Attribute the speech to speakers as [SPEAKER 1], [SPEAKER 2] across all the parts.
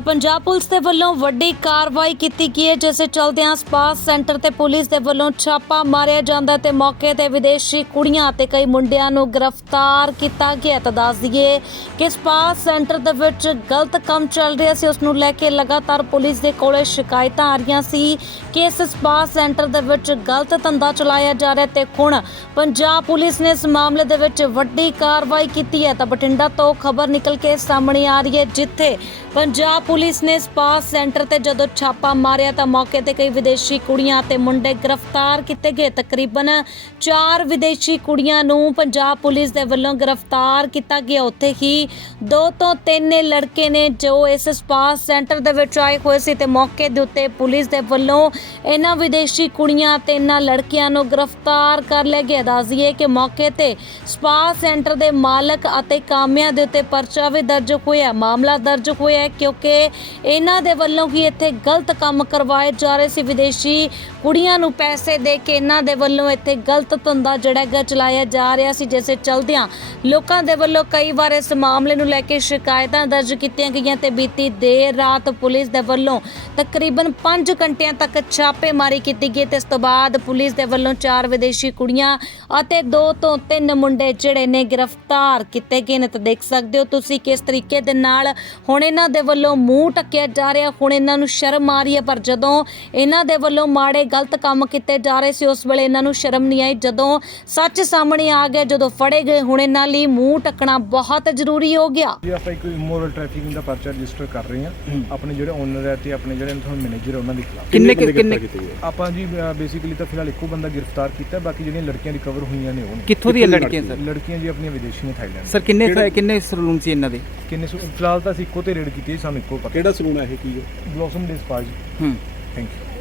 [SPEAKER 1] Punjab police ਦੇ ਵੱਲੋਂ ਵੱਡੀ ਕਾਰਵਾਈ ਕੀਤੀ ਗਈ ਹੈ, ਜਿਸ ਚਲਦਿਆਂ ਸਪਾ ਸੈਂਟਰ ਤੇ ਪੁਲਿਸ ਦੇ ਵੱਲੋਂ ਛਾਪਾ ਮਾਰਿਆ ਜਾਂਦਾ ਤੇ ਮੌਕੇ ਤੇ ਵਿਦੇਸ਼ੀ ਕੁੜੀਆਂ ਅਤੇ ਕਈ ਮੁੰਡਿਆਂ ਨੂੰ ਗ੍ਰਿਫਤਾਰ ਕੀਤਾ ਗਿਆ ਤਾਂ ਦੱਸ ਦਈਏ ਕਿ ਸਪਾ ਸੈਂਟਰ ਦੇ ਵਿੱਚ ਗਲਤ ਕੰਮ ਚੱਲ ਰਿਹਾ ਸੀ, ਉਸ ਨੂੰ ਲੈ ਕੇ ਲਗਾਤਾਰ ਪੁਲਿਸ ਦੇ ਕੋਲੇ ਸ਼ਿਕਾਇਤਾਂ ਆ ਰਹੀਆਂ ਸੀ ਕਿ ਇਸ ਸਪਾ ਸੈਂਟਰ ਦੇ ਵਿੱਚ ਗਲਤ ਧੰਦਾ ਚਲਾਇਆ ਜਾ ਰਿਹਾ ਤੇ ਹੁਣ ਪੰਜਾਬ ਪੁਲਿਸ ਨੇ ਇਸ ਮਾਮਲੇ ਦੇ ਵਿੱਚ ਵੱਡੀ ਕਾਰਵਾਈ ਕੀਤੀ ਹੈ। ਤਾਂ ਬਠਿੰਡਾ ਤੋਂ ਖਬਰ ਨਿਕਲ ਕੇ ਸਾਹਮਣੇ ਆ ਰਹੀ ਹੈ, ਜਿੱਥੇ ਪੰਜਾਬ ਪੁਲਿਸ ਨੇ ਸਪਾ ਸੈਂਟਰ ਤੇ ਜਦੋਂ ਛਾਪਾ ਮਾਰਿਆ ਤਾਂ ਮੌਕੇ ਤੇ ਕਈ ਵਿਦੇਸ਼ੀ ਕੁੜੀਆਂ ਤੇ ਮੁੰਡੇ ਗ੍ਰਿਫਤਾਰ ਕੀਤੇ ਗਏ। ਤਕਰੀਬਨ 4 ਵਿਦੇਸ਼ੀ ਕੁੜੀਆਂ ਨੂੰ ਪੰਜਾਬ ਪੁਲਿਸ ਦੇ ਵੱਲੋਂ ਗ੍ਰਿਫਤਾਰ ਕੀਤਾ ਗਿਆ। ਉੱਥੇ ਹੀ ਦੋ ਤੋਂ ਤਿੰਨ ਲੜਕੇ ਨੇ ਜੋ ਇਸ ਸਪਾ ਸੈਂਟਰ ਦੇ ਵਿੱਚ ਆਏ ਹੋਏ ਸੀ ਤੇ ਮੌਕੇ ਦੇ ਉੱਤੇ ਪੁਲਿਸ ਦੇ ਵੱਲੋਂ ਇਹਨਾਂ ਵਿਦੇਸ਼ੀ ਕੁੜੀਆਂ ਤੇ ਇਹਨਾਂ ਲੜਕੀਆਂ ਨੂੰ ਗ੍ਰਿਫਤਾਰ ਕਰ ਲਿਆ ਗਿਆ। ਦੱਸਦੀਏ ਕਿ ਮੌਕੇ ਤੇ ਸਪਾ ਸੈਂਟਰ ਦੇ ਮਾਲਕ ਅਤੇ ਕਾਮਿਆਂ ਦੇ ਉੱਤੇ ਪਰਚਾ ਵੀ ਦਰਜ ਹੋਇਆ। ਮਾਮਲਾ ਦਰਜ ਹੋਇਆ ਕਿਉਂਕਿ ਕਿਉਂਕਿ ਇਹਨਾਂ ਦੇ ਵੱਲੋਂ ਹੀ ਇੱਥੇ ਗਲਤ ਕੰਮ ਕਰਵਾਏ ਜਾ ਰਹੇ ਸੀ। ਵਿਦੇਸ਼ੀ ਕੁੜੀਆਂ ਨੂੰ ਪੈਸੇ ਦੇ ਕੇ ਇਹਨਾਂ ਦੇ ਵੱਲੋਂ ਇੱਥੇ ਗਲਤ ਧੰਦਾ ਜਿਹੜਾ ਹੈਗਾ ਚਲਾਇਆ ਜਾ ਰਿਹਾ ਸੀ, ਜਿਸੇ ਚਲਦਿਆਂ ਲੋਕਾਂ ਦੇ ਵੱਲੋਂ ਕਈ ਵਾਰ ਇਸ ਮਾਮਲੇ ਨੂੰ ਲੈ ਕੇ ਸ਼ਿਕਾਇਤਾਂ ਦਰਜ ਕੀਤੀਆਂ ਗਈਆਂ ਤੇ ਬੀਤੀ ਦੇਰ ਰਾਤ ਪੁਲਿਸ ਦੇ ਵੱਲੋਂ ਤਕਰੀਬਨ 5 ਘੰਟਿਆਂ ਤੱਕ ਛਾਪੇਮਾਰੀ ਕੀਤੀ ਗਈ ਤੇ ਇਸ ਤੋਂ ਬਾਅਦ ਪੁਲਿਸ ਦੇ ਵੱਲੋਂ ਚਾਰ ਵਿਦੇਸ਼ੀ ਕੁੜੀਆਂ ਅਤੇ ਦੋ ਤੋਂ ਤਿੰਨ ਮੁੰਡੇ ਜਿਹੜੇ ਨੇ ਗ੍ਰਿਫਤਾਰ ਕੀਤੇ ਗਏ ਨੇ। ਤਾਂ ਦੇਖ ਸਕਦੇ ਹੋ ਤੁਸੀਂ ਕਿਸ ਤਰੀਕੇ ਦੇ ਨਾਲ ਹੁਣ ਇਹਨਾਂ ਦੇ ਵੱਲੋਂ ਮੂੰਹ ਟੱਕਿਆ ਜਾ ਰਿਹਾ। ਹੁਣ ਇਹਨਾਂ ਨੂੰ ਸ਼ਰਮ ਆ ਰਹੀ ਹੈ ਪਰ ਜਦੋਂ ਇਹਨਾਂ ਦੇ ਵੱਲੋਂ ਮਾੜੇ ਗਲਤ ਕੰਮ ਕੀਤੇ ਜਾ ਰਹੇ ਸੀ ਉਸ ਵੇਲੇ ਇਹਨਾਂ ਨੂੰ ਸ਼ਰਮ ਨਹੀਂ ਆਈ। ਜਦੋਂ ਸੱਚ ਸਾਹਮਣੇ ਆ ਗਿਆ ਜਦੋਂ ਫੜੇ ਗਏ ਹੁਣ ਇਹਨਾਂ ਲਈ ਮੂੰਹ ਟੱਕਣਾ ਬਹੁਤ ਜ਼ਰੂਰੀ ਹੋ ਗਿਆ।
[SPEAKER 2] ਜੀ ਆਪਾਂ ਇੱਕ ਇਮੋਰਲ ਟ੍ਰੈਫਿਕਿੰਗ ਦਾ ਪਰਚਾ ਰਜਿਸਟਰ ਕਰ ਰਹੇ ਹਾਂ। ਆਪਣੇ ਜਿਹੜੇ ਓਨਰ ਹੈ ਤੇ ਆਪਣੇ ਜਿਹੜੇ ਤੁਹਾਨੂੰ ਮੈਨੇਜਰ ਉਹਨਾਂ ਦੇ ਖਿਲਾਫ।
[SPEAKER 3] ਕਿੰਨੇ ਕਿੰਨੇ
[SPEAKER 2] ਆਪਾਂ ਜੀ ਬੇਸਿਕਲੀ ਤਾਂ ਫਿਲਹਾਲ ਇੱਕੋ ਬੰਦਾ ਗ੍ਰਿਫਤਾਰ ਕੀਤਾ ਬਾਕੀ ਜਿਹੜੀਆਂ ਲੜਕੀਆਂ ਰਿਕਵਰ ਹੋਈਆਂ ਨੇ ਉਹ।
[SPEAKER 3] ਕਿੱਥੋਂ ਦੀਆਂ ਲੜਕੀਆਂ ਸਰ?
[SPEAKER 2] ਲੜਕੀਆਂ ਜੀ ਆਪਣੀਆਂ ਵਿਦੇਸ਼ੀ ਨੇ ਥਾਈਲੈਂਡ
[SPEAKER 3] ਸਰ ਕਿੰਨੇ ਕਿੰਨੇ ਸਲੂਨ ਸੀ ਇਹਨਾਂ ਦੇ?
[SPEAKER 2] ਕਿੰਨੇ ਸੌ- ਫਿਲਹਾਲ ਤਾਂ ਅਸੀਂ ਇੱਕੋ ਤੇ ਰੇਡ ਕੀਤੀ ਸਾਨੂੰ ਇੱਕੋ ਪਤਾ
[SPEAKER 4] ਕਿਹੜਾ ਸਲੂਨ ਹੈ ਇਹ? ਕੀ ਹੈ?
[SPEAKER 2] ਬਲੌਸਮ ਡੇਸ ਪਾਜ
[SPEAKER 3] ਹੂੰ।
[SPEAKER 2] ਥੈਂਕ ਯੂ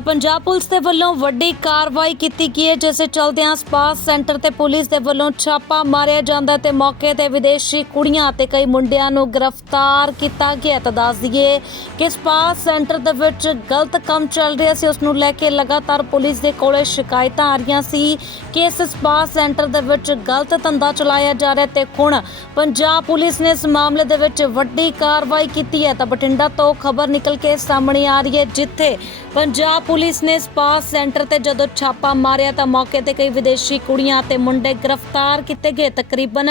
[SPEAKER 1] ਪੰਜਾਬ ਪੁਲਿਸ ਦੇ ਵੱਲੋਂ ਵੱਡੀ ਕਾਰਵਾਈ ਕੀਤੀ ਗਈ ਹੈ, ਜਿਸ ਚਲਦਿਆਂ ਸਪਾ ਸੈਂਟਰ ਤੇ ਪੁਲਿਸ ਦੇ ਵੱਲੋਂ ਛਾਪਾ ਮਾਰਿਆ ਜਾਂਦਾ ਤੇ ਮੌਕੇ ਤੇ ਵਿਦੇਸ਼ੀ ਕੁੜੀਆਂ ਅਤੇ ਕਈ ਮੁੰਡਿਆਂ ਨੂੰ ਗ੍ਰਿਫਤਾਰ ਕੀਤਾ ਗਿਆ ਤਾਂ ਦੱਸ ਦਈਏ ਕਿ ਸਪਾ ਸੈਂਟਰ ਦੇ ਵਿੱਚ ਗਲਤ ਕੰਮ ਚੱਲ ਰਿਹਾ ਸੀ, ਉਸ ਨੂੰ ਲੈ ਕੇ ਲਗਾਤਾਰ ਪੁਲਿਸ ਦੇ ਕੋਲੇ ਸ਼ਿਕਾਇਤਾਂ ਆ ਰਹੀਆਂ ਸੀ ਕਿ ਇਸ ਸਪਾ ਸੈਂਟਰ ਦੇ ਵਿੱਚ ਗਲਤ ਧੰਦਾ ਚਲਾਇਆ ਜਾ ਰਿਹਾ ਤੇ ਹੁਣ ਪੰਜਾਬ ਪੁਲਿਸ ਨੇ ਇਸ ਮਾਮਲੇ ਦੇ ਵਿੱਚ ਵੱਡੀ ਕਾਰਵਾਈ ਕੀਤੀ ਹੈ। ਤਾਂ ਬਠਿੰਡਾ ਤੋਂ ਖਬਰ ਨਿਕਲ ਕੇ ਸਾਹਮਣੇ ਆ ਰਹੀ ਹੈ, ਜਿੱਥੇ ਪੰਜਾਬ ਪੁਲਿਸ ਨੇ ਸਪਾ ਸੈਂਟਰ ਤੇ ਜਦੋਂ ਛਾਪਾ ਮਾਰਿਆ ਤਾਂ ਮੌਕੇ ਤੇ ਕਈ ਵਿਦੇਸ਼ੀ ਕੁੜੀਆਂ ਤੇ ਮੁੰਡੇ ਗ੍ਰਿਫਤਾਰ ਕੀਤੇ ਗਏ। ਤਕਰੀਬਨ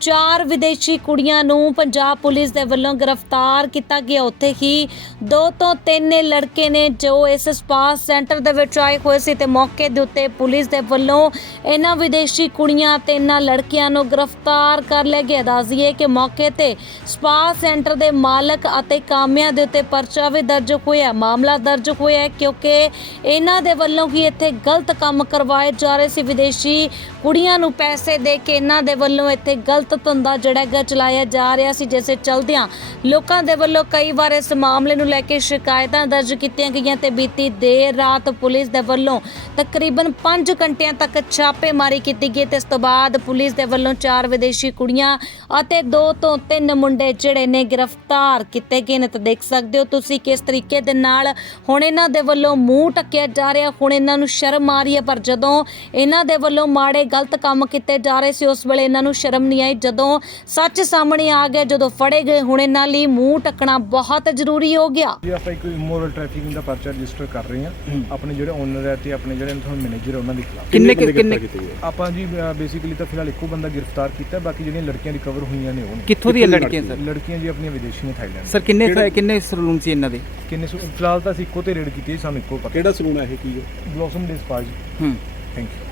[SPEAKER 1] 4 ਵਿਦੇਸ਼ੀ ਕੁੜੀਆਂ ਨੂੰ ਪੰਜਾਬ ਪੁਲਿਸ ਦੇ ਵੱਲੋਂ ਗ੍ਰਿਫਤਾਰ ਕੀਤਾ ਗਿਆ। ਉੱਥੇ ਹੀ ਦੋ ਤੋਂ ਤਿੰਨ ਲੜਕੇ ਨੇ ਜੋ ਇਸ ਸਪਾ ਸੈਂਟਰ ਦੇ ਵਿੱਚ ਆਏ ਹੋਏ ਸੀ ਤੇ ਮੌਕੇ ਦੇ ਉੱਤੇ ਪੁਲਿਸ ਦੇ ਵੱਲੋਂ ਇਹਨਾਂ ਵਿਦੇਸ਼ੀ ਕੁੜੀਆਂ ਤੇ ਇਹਨਾਂ ਲੜਕੀਆਂ ਨੂੰ ਗ੍ਰਿਫਤਾਰ ਕਰ ਲਿਆ ਗਿਆ। ਦੱਸਦੀਏ ਕਿ ਮੌਕੇ ਤੇ ਸਪਾ ਸੈਂਟਰ ਦੇ ਮਾਲਕ ਅਤੇ ਕਾਮਿਆਂ ਦੇ ਉੱਤੇ ਪਰਚਾ ਵੀ ਦਰਜ ਹੋਇਆ। ਮਾਮਲਾ ਦਰਜ ਹੋਇਆ ਕਿਉਂਕਿ ਕਿਉਂਕਿ ਇਹਨਾਂ ਦੇ ਵੱਲੋਂ ਹੀ ਇੱਥੇ ਗਲਤ ਕੰਮ ਕਰਵਾਏ ਜਾ ਰਹੇ ਸੀ। ਵਿਦੇਸ਼ੀ ਕੁੜੀਆਂ ਨੂੰ ਪੈਸੇ ਦੇ ਕੇ ਇਹਨਾਂ ਦੇ ਵੱਲੋਂ ਇੱਥੇ ਗਲਤ ਧੰਦਾ ਜਿਹੜਾ ਹੈਗਾ ਚਲਾਇਆ ਜਾ ਰਿਹਾ ਸੀ, ਜਿਸੇ ਚਲਦਿਆਂ ਲੋਕਾਂ ਦੇ ਵੱਲੋਂ ਕਈ ਵਾਰ ਇਸ ਮਾਮਲੇ ਨੂੰ ਲੈ ਕੇ ਸ਼ਿਕਾਇਤਾਂ ਦਰਜ ਕੀਤੀਆਂ ਗਈਆਂ ਤੇ ਬੀਤੀ ਦੇਰ ਰਾਤ ਪੁਲਿਸ ਦੇ ਵੱਲੋਂ ਤਕਰੀਬਨ 5 ਘੰਟਿਆਂ ਤੱਕ ਛਾਪੇਮਾਰੀ ਕੀਤੀ ਗਈ ਤੇ ਇਸ ਤੋਂ ਬਾਅਦ ਪੁਲਿਸ ਦੇ ਵੱਲੋਂ ਚਾਰ ਵਿਦੇਸ਼ੀ ਕੁੜੀਆਂ ਅਤੇ ਦੋ ਤੋਂ ਤਿੰਨ ਮੁੰਡੇ ਜਿਹੜੇ ਨੇ ਗ੍ਰਿਫਤਾਰ ਕੀਤੇ ਗਏ ਨੇ। ਤਾਂ ਦੇਖ ਸਕਦੇ ਹੋ ਤੁਸੀਂ ਕਿਸ ਤਰੀਕੇ ਦੇ ਨਾਲ ਹੁਣ ਇਹਨਾਂ ਦੇ ਵੱਲੋਂ ਮੂੰਹ ਟੱਕਿਆ ਜਾ ਰਿਹਾ। ਹੁਣ ਇਹਨਾਂ ਨੂੰ ਸ਼ਰਮ ਆ ਰਹੀ ਹੈ ਪਰ ਜਦੋਂ ਇਹਨਾਂ ਦੇ ਵੱਲੋਂ ਮਾੜੇ ਗਲਤ ਕੰਮ ਕੀਤੇ ਜਾ ਰਹੇ ਸੀ ਉਸ ਵੇਲੇ ਇਹਨਾਂ ਨੂੰ ਸ਼ਰਮ ਨਹੀਂ ਆਈ। ਜਦੋਂ ਸੱਚ ਸਾਹਮਣੇ ਆ ਗਿਆ ਜਦੋਂ ਫੜੇ ਗਏ ਹੁਣ ਇਹਨਾਂ ਲਈ ਮੂੰਹ ਟੱਕਣਾ ਬਹੁਤ ਜ਼ਰੂਰੀ ਹੋ ਗਿਆ।
[SPEAKER 2] ਜੀ ਆਪਾਂ ਇੱਕ ਇਮੋਰਲ ਟ੍ਰੈਫਿਕਿੰਗ ਦਾ ਪਰਚਾ ਰਜਿਸਟਰ ਕਰ ਰਹੇ ਹਾਂ। ਆਪਣੇ ਜਿਹੜੇ ਓਨਰ ਹੈ ਤੇ ਆਪਣੇ ਜਿਹੜੇ ਤੁਹਾਨੂੰ ਮੈਨੇਜਰ ਉਹਨਾਂ ਦੇ ਖਿਲਾਫ।
[SPEAKER 3] ਕਿੰਨੇ ਕਿੰਨੇ
[SPEAKER 2] ਆਪਾਂ ਜੀ ਬੇਸਿਕਲੀ ਤਾਂ ਫਿਲਹਾਲ ਇੱਕੋ ਬੰਦਾ ਗ੍ਰਿਫਤਾਰ ਕੀਤਾ ਬਾਕੀ ਜਿਹੜੀਆਂ ਲੜਕੀਆਂ ਰਿਕਵਰ ਹੋਈਆਂ ਨੇ ਉਹ।
[SPEAKER 3] ਕਿੱਥੋਂ ਦੀਆਂ ਲੜਕੀਆਂ ਸਰ
[SPEAKER 2] ਲੜਕੀਆਂ ਜੀ ਆਪਣੀਆਂ ਵਿਦੇਸ਼ੀ ਨੇ ਥਾਈਲੈਂਡ
[SPEAKER 3] ਸਰ ਕਿੰਨੇ ਕਿੰਨੇ ਸਲੂਨ ਸੀ ਇਹਨਾਂ ਦੇ?
[SPEAKER 2] ਕਿੰਨੇ ਸੌ- ਫਿਲਹਾਲ ਤਾਂ ਅਸੀਂ ਇੱਕੋ ਤੇ ਰੇਡ ਕੀਤੀ ਹੈ, ਸਾਨੂੰ ਇੱਕੋ ਪਤਾ।
[SPEAKER 4] ਕਿਹੜਾ ਸਲੂਨ ਹੈ ਇਹ? ਕੀ ਹੈ?
[SPEAKER 2] ਬਲੌਸਮ ਡੇਸ ਪਾਜ
[SPEAKER 3] ਹੂੰ।
[SPEAKER 2] Thank you